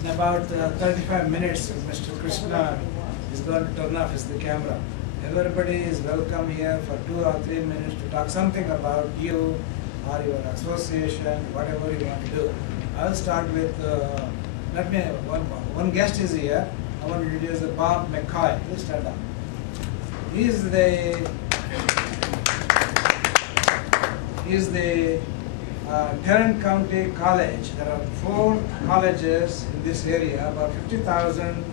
In about 35 minutes, Mr. Krishna is going to turn off the camera. Everybody is welcome here for 2 or 3 minutes to talk something about you or your association, whatever you want to do. I'll start with, one guest is here. I want to introduce Bob McCoy. Please stand up. He is the Tarrant County College. There are 4 colleges in this area, about 50,000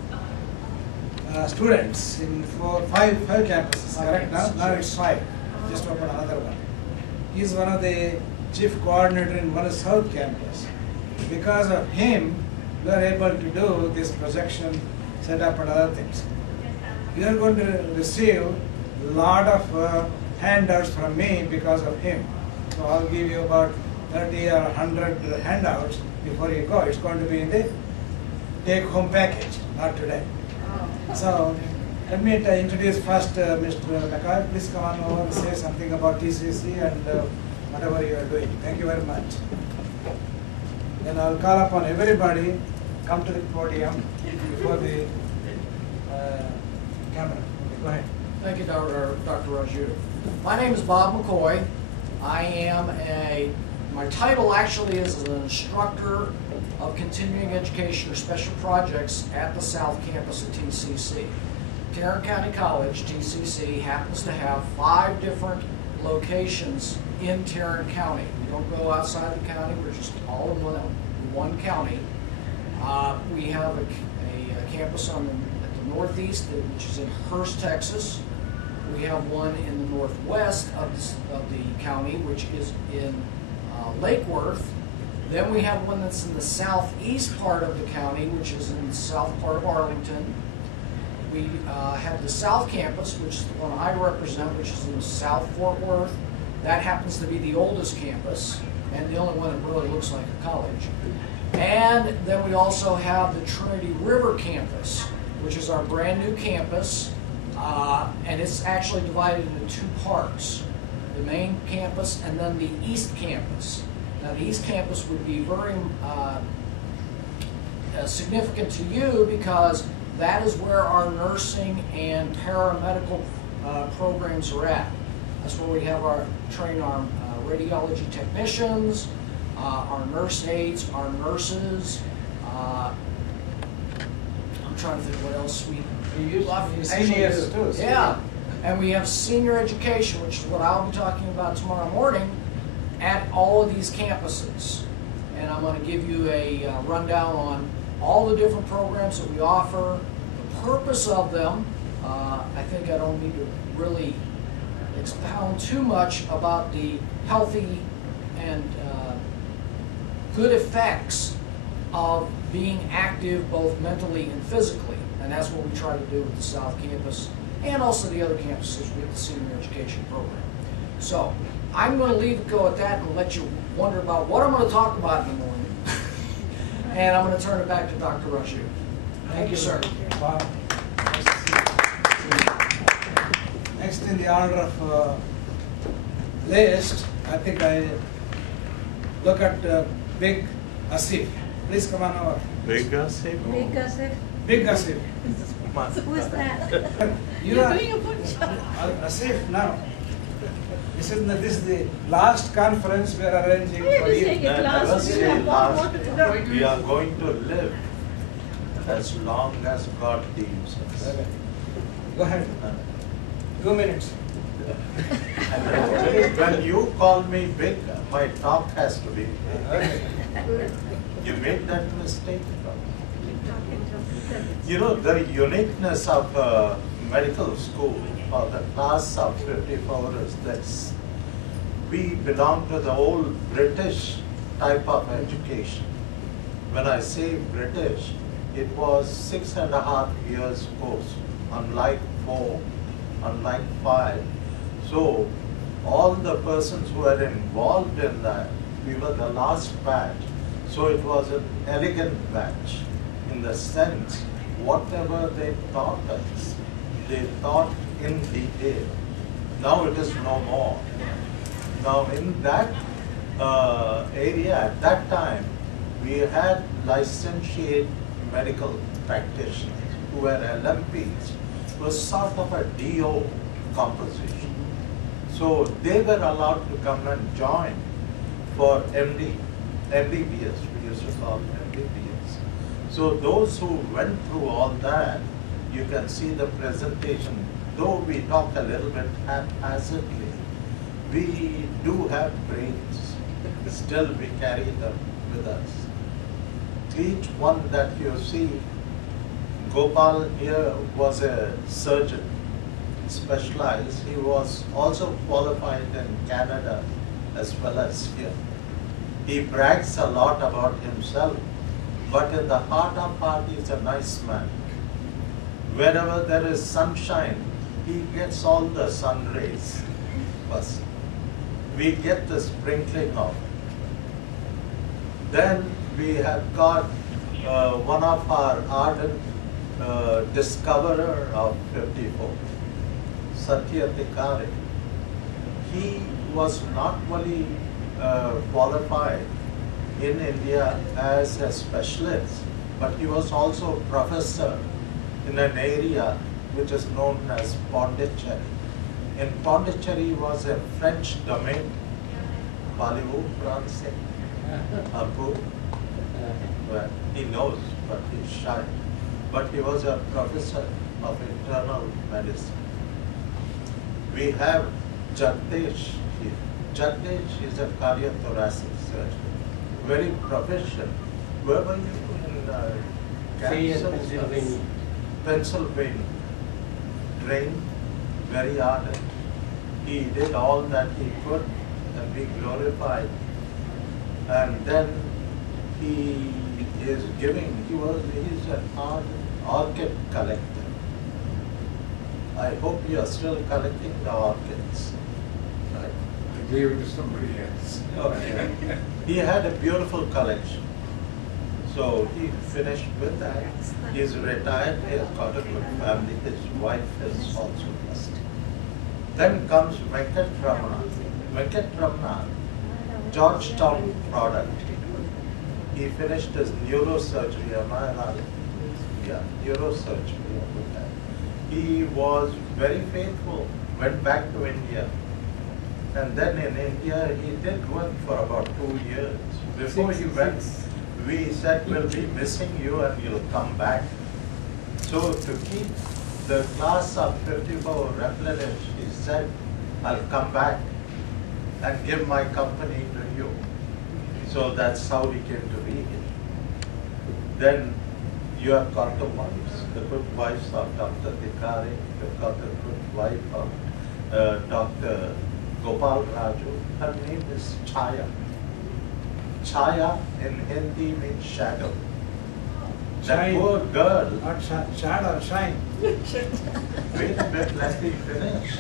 students in 5 campuses, correct? Now it's 5, just open another one. He is one of the chief coordinator in one South campus. Because of him, we are able to do this projection setup and other things. You are going to receive a lot of handouts from me because of him. So I'll give you about 30 or 100 handouts before you go. It's going to be in the take-home package, not today. So let me introduce first Mr. McCoy. Please come on over and say something about TCC and whatever you are doing. Thank you very much. Then I'll call upon everybody come to the podium before the camera. Okay, go ahead. Thank you, Dr. Raju. My name is Bob McCoy. My title actually is an instructor of continuing education or special projects at the South Campus of TCC. Tarrant County College, TCC, happens to have 5 different locations in Tarrant County. We don't go outside the county, we're just all in one county. We have a campus at the northeast, which is in Hurst, Texas. We have one in the northwest of the county, which is in Lake Worth. Then we have one that's in the southeast part of the county, which is in the south part of Arlington. We have the South Campus, which is the one I represent, which is in South Fort Worth. That happens to be the oldest campus, and the only one that really looks like a college. And then we also have the Trinity River Campus, which is our brand new campus, and it's actually divided into 2 parts. The main campus and then the East Campus. Now the East Campus would be very significant to you because that is where our nursing and paramedical programs are at. That's where we have train our radiology technicians, our nurse aides, our nurses. I'm trying to think what else we Seniors too. Yeah, and we have senior education, which is what I'll be talking about tomorrow morning, at all of these campuses. And I'm going to give you a rundown on all the different programs that we offer, the purpose of them. I think I don't need to really expound too much about the healthy and good effects of being active both mentally and physically. And that's what we try to do with the South Campus and also the other campuses with the senior education program. So I'm going to leave it go at that and let you wonder about what I'm going to talk about in the morning. And I'm going to turn it back to Dr. Raju. Thank you, sir. Bob. Next in the order of list, I think I look at Big Asif. Please come on over. Big Asif? Big Asif. Big Asif. Who is that? You are Asif now. This is the last conference we are arranging for you. We are going to live as long as God deems us. Okay. Go ahead. 2 minutes. When you call me big, my talk has to be. You made that mistake. You know, the uniqueness of medical school or the class of 54 is this. We belong to the old British type of education. When I say British, it was 6.5 years course, unlike 4, unlike 5. So all the persons who were involved in that, we were the last batch. So it was an elegant batch in the sense, whatever they taught us, they taught in detail. Now it is no more. Now in that area at that time, we had licentiate medical practitioners who were LMPs was sort of a DO composition. So they were allowed to come and join for MBBS, we used to call MBBS. So those who went through all that, you can see the presentation, though we talk a little bit haphazardly, we do have brains. Still we carry them with us. Each one that you see, Gopal here was a surgeon, specialized. He was also qualified in Canada as well as here. He brags a lot about himself, but in the heart of heart, he's a nice man. Wherever there is sunshine, he gets all the sun rays first. We get the sprinkling of it. Then we have got one of our ardent discoverer of 54, Satya Tikare. He was not only qualified in India as a specialist, but he was also a professor in an area which is known as Pondicherry. In Pondicherry was a French domain, parlez-vous français? Un peu? Well, he knows, but he's shy. But he was a professor of internal medicine. We have Jagdish here. Jagdish is a cardiothoracic surgeon, very proficient. Where were you in Kansas? Pennsylvania. Pennsylvania. Trained, very ardent. He did all that he could and be glorified. And then he is giving, he's an orchid collector. I hope you are still collecting the orchids. Right? I gave it to somebody else. Okay. He had a beautiful collection. So he finished with that. He's retired, he has got a good family, his wife is also blessed. Then comes Venkatramana. Venkatramana, Georgetown product. He finished his neurosurgery, am I right? Yeah, neurosurgery. He was very faithful, went back to India. And then in India, he did work for about 2 years. Before he went, we said, we'll be missing you and you'll come back. So to keep the class of 54 replenished, he said, I'll come back and give my company to you. So that's how he came to be here. Then you have got the wives, the good wives of Dr. Tikare, you've got the good wife of Dr. Gopal Raju. Her name is Chaya. Chaya in Hindi means shadow. That Shine. poor girl. Not shadow, shine. Wait a bit, let me finish.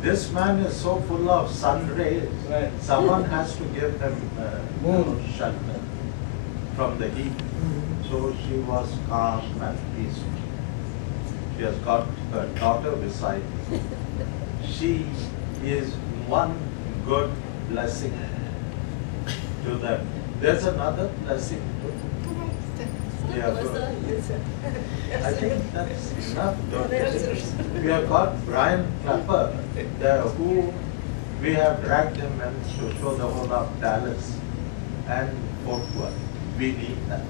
This man is so full of sun rays. Right. Someone has to give him Moon. shelter from the heat. So she was calm and peaceful. She has got her daughter beside her. She is one good blessing to them. There's another blessing too. Yeah, good. I think that's enough. Don't you? We have got Brian Clapper, who we have dragged him in to show the whole of Dallas and Fort Worth. We need that.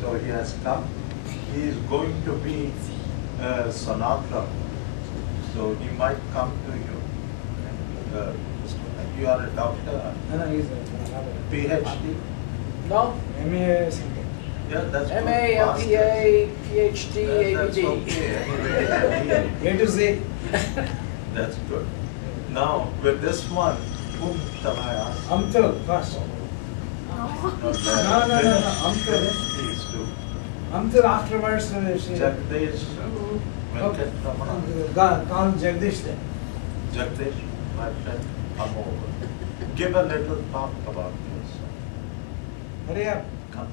So he has come. He is going to be a sonographer. So he might come to you. You are a doctor, No, he's a PhD. No? MA something. Yeah, that's good. MA, Masters. MPA, PhD, That's ABD. okay. Anyway, A to Z. that's good. Now, with this one, whom shall I ask? Amtul first. No, Amtul. These two. Amtul afterwards. Jagdish, Venkatramana. Call Jagdish then. Jagdish, my friend, come over. Give a little talk about yourself. Hurry up. Come.